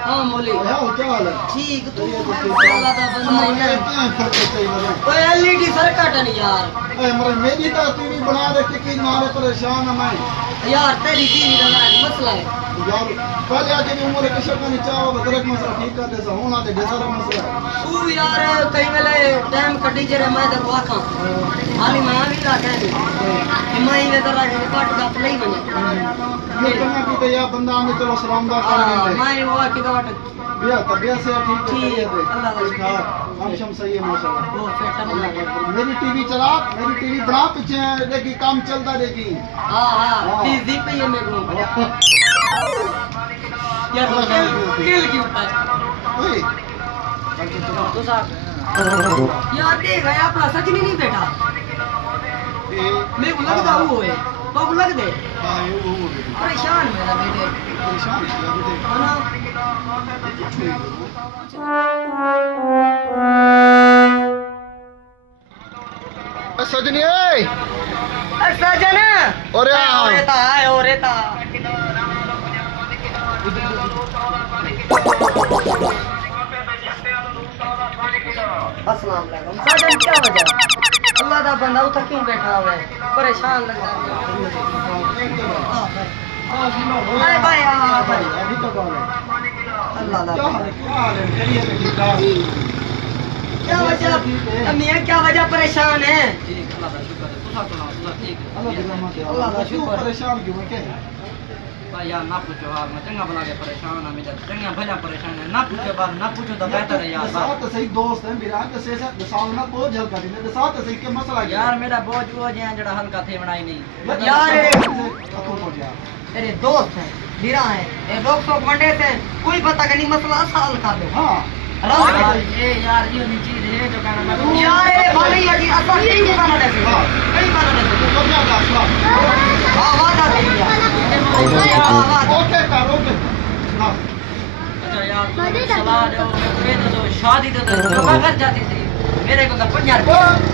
हाँ मोली क्या हाल है? ठीक तू अल्लाह दा बंदा है ओए एलईडी सर्किट नहीं यार मेरी तो टीवी बना दे कि मारे परेशान है मैं यार तेरी टीवी का मसला है यार पहले आके भी उम्र किसी का नहीं चाहो तो दरक मसला ठीक कर दे होना ते बेसारा मसला है तू यार कई वेले टाइम कटी जरे मैं ते को आखा हाली मैं भी ला के कि मैं ने तो राज काट गप नहीं बने ये करना की तो यार बंदा आने चलो सलाम दा कर देंगे मैं वो की काट बिया तबियत से ठीक है अल्लाह का ठीक है हम शम सही है माशाल्लाह वो सेटअप लगा मेरी टीवी चला मेरी टीवी बड़ा पीछे देखी काम चलता देखी हां हां दी पे ये मेरे को यार किल क्यों पाए ओए तो साहब यार देख गया अपना सजनी नहीं बैठा मेरे को लगता वो है तो को लग दे हां ये वो परेशान मेरा बेटे परेशान है बेटे है ना सजनी ए सजन ओरे ओरे ता अस्सलाम वालेकुम सजन क्या वजह अल्लाह दा बंदा उठा क्यों बैठा हुआ है परेशान लग रहा है अरे भाई आ भाई अभी तो कॉल है अल्लाह दा क्या हाल है चलिए तो ठीक है क्या वजह मियां क्या वजह परेशान है ठीक अल्लाह का शुक्र है तुसा सुनाओ तुसा ठीक है अल्लाह का शुक्र परेशान क्यों है भाई यार ना पूछो यार मैं चंगा भला के परेशान है मेरा चंगा भला परेशान है ना पूछो बात ना पूछो तो बेहतर है यार साथ सही दोस्त है मेरा तो से साल ना बोझ हल्का दिन दे साथ सही के मसला यार मेरा बोझ वो है जड़ा हल्का थे बनाई नहीं यार तेरे दोस्त हैं वीरा हैं ये लोग तो मंडे से कोई पता नहीं मसला साल का दे हां ये यार ये नहीं चीज है जो कहना मैं यार ये भाई यार असा नहीं बना दे कई बना दे तो क्या दासला हां वादा दे ओके कर ओके हां अच्छा यार सवाल है तो शादी तो कर जाती थी मेरे को तो 50 रुपया